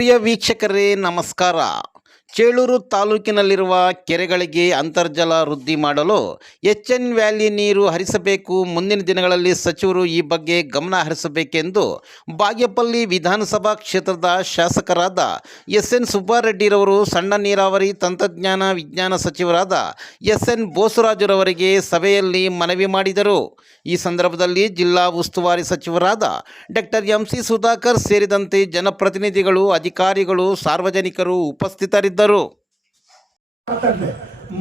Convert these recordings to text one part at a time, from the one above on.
ಪ್ರಿಯ ವೀಕ್ಷಕರೇ ನಮಸ್ಕಾರ. ಚೇಳೂರು ತಾಲೂಕಿನಲ್ಲಿರುವ ಕೆರೆಗಳಿಗೆ ಅಂತರ್ಜಲ ವೃದ್ಧಿ ಮಾಡಲು ಎಚ್ ಎನ್ ವ್ಯಾಲಿ ನೀರು ಹರಿಸಬೇಕು. ಮುಂದಿನ ದಿನಗಳಲ್ಲಿ ಸಚಿವರು ಈ ಬಗ್ಗೆ ಗಮನ ಹರಿಸಬೇಕೆಂದು ಬಾಗೇಪಲ್ಲಿ ವಿಧಾನಸಭಾ ಕ್ಷೇತ್ರದ ಶಾಸಕರಾದ ಎಸ್ ಎನ್ ಸುಬ್ಬಾರೆಡ್ಡಿರವರು, ಸಣ್ಣ ನೀರಾವರಿ ತಂತ್ರಜ್ಞಾನ ವಿಜ್ಞಾನ ಸಚಿವರಾದ ಎಸ್ ಎನ್ ಬೋಸರಾಜುರವರಿಗೆ ಸಭೆಯಲ್ಲಿ ಮನವಿ ಮಾಡಿದರು. ಈ ಸಂದರ್ಭದಲ್ಲಿ ಜಿಲ್ಲಾ ಉಸ್ತುವಾರಿ ಸಚಿವರಾದ ಡಾಕ್ಟರ್ ಎಂ ಸಿ ಸುಧಾಕರ್ ಸೇರಿದಂತೆ ಜನಪ್ರತಿನಿಧಿಗಳು, ಅಧಿಕಾರಿಗಳು, ಸಾರ್ವಜನಿಕರು ಉಪಸ್ಥಿತರಿದ್ದರು ಮಾತಾಡ್ದೆ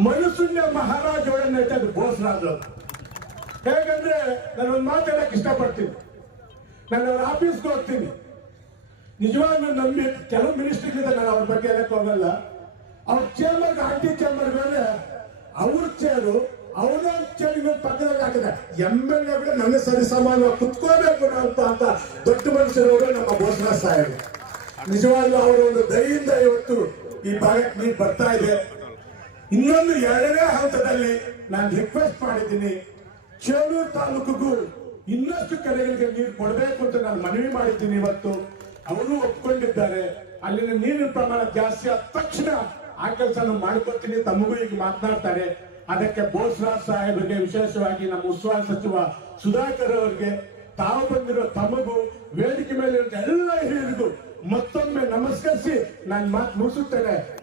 ಮನುಷ್ಯನ ಮಹಾರಾಜ ಒಳಗೆ ಅದು ಬೋಸರಾಜು ಅಂತ ಹೇಗಂದ್ರೆ ನಾನು ಒಂದು ಮಾತಾಡಕ್ಕೆ ಇಷ್ಟಪಡ್ತೀನಿ. ನಾನು ಅವ್ರ ಆಫೀಸ್ಗೆ ಹೋಗ್ತೀನಿ. ನಿಜವಾಗ್ಲೂ ನಂಬಿ, ಕೆಲವು ಮಿನಿಸ್ಟ್ರಿಗಳಿಂದ ನಾನು ಅವ್ರ ಬಗ್ಗೆ ಹೇಳಕ್ ಹೋಗಲ್ಲ. ಅವ್ರ ಚೇಂಬರ್ ಆಂಟಿ ಚೇಂಬರ್ ಮೇಲೆ ಅವ್ರ ಚೇರು ಅವರ ಚೇರ್ ಮೇಲೆ ಪಕ್ಕದಲ್ಲಿ ಹಾಕಿದೆ ಎಂ ಎಲ್ ಎ ನನ್ನ ಸರಿ ಸಮಾನವಾಗಿ ಕುತ್ಕೋಬೇಕು ಅಂತ ಅಂತ ದೊಡ್ಡ ಮನುಷ್ಯರವರು ನಮ್ಮ ಬೋಸರಾಜ್ ಸಾಹೇಬ್ ನಿಜವಾಗ್ಲೂ ಅವರ ಒಂದು ದಯೆಯಿಂದ ಇವತ್ತು ಈ ಭಾಗಕ್ಕೆ ನೀರು ಬರ್ತಾ ಇದೆ. ಇನ್ನೊಂದು ಎರಡನೇ ಹಂತದಲ್ಲಿ ನಾನು ರಿಕ್ವೆಸ್ಟ್ ಮಾಡಿದ್ದೀನಿ. ಚೇಳೂರು ತಾಲೂಕಿಗೂ ಇನ್ನಷ್ಟು ಕೆರೆಗಳಿಗೆ ನೀರು ಕೊಡಬೇಕು ಅಂತ ನಾನು ಮನವಿ ಮಾಡಿದ್ದೀನಿ ಇವತ್ತು. ಅವರು ಒಪ್ಕೊಂಡಿದ್ದಾರೆ. ಅಲ್ಲಿನ ನೀರಿನ ಪ್ರಮಾಣ ಜಾಸ್ತಿ ಆದ ತಕ್ಷಣ ಆ ಕೆಲಸ ಮಾಡ್ಕೊತೀನಿ ತಮಗೂ ಈಗ ಮಾತನಾಡ್ತಾರೆ. ಅದಕ್ಕೆ ಬೋಸ್ರಾಜ್ ಸಾಹೇಬರಿಗೆ ವಿಶೇಷವಾಗಿ ನಮ್ಮ ಉಸ್ತುವಾರಿ ಸಚಿವ ಸುಧಾಕರ್ ಅವರಿಗೆ ತಾವು ಬಂದಿರೋ ತಮಗೂ, ವೇದಿಕೆ ಮೇಲೆ ಎಲ್ಲ ಹಿರಿಯರಿಗೂ ಮತ್ತೊಮ್ಮೆ ನಮಸ್ಕರಿಸಿ ನಾನು ಮಾತು ಮುಗಿಸುತ್ತೇನೆ.